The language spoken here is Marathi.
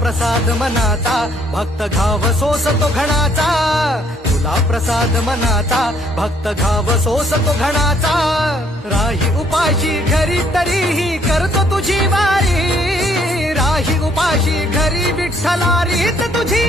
प्रसाद मनाचा भक्त घाव सोसतो घणाचा, तुला प्रसाद मनाचा भक्त घाव सोसतो घणाचा. राही उपाशी घरी तरीही करतो तुझी वारी, राही उपाशी घरी विठ्ठलारीत तुझी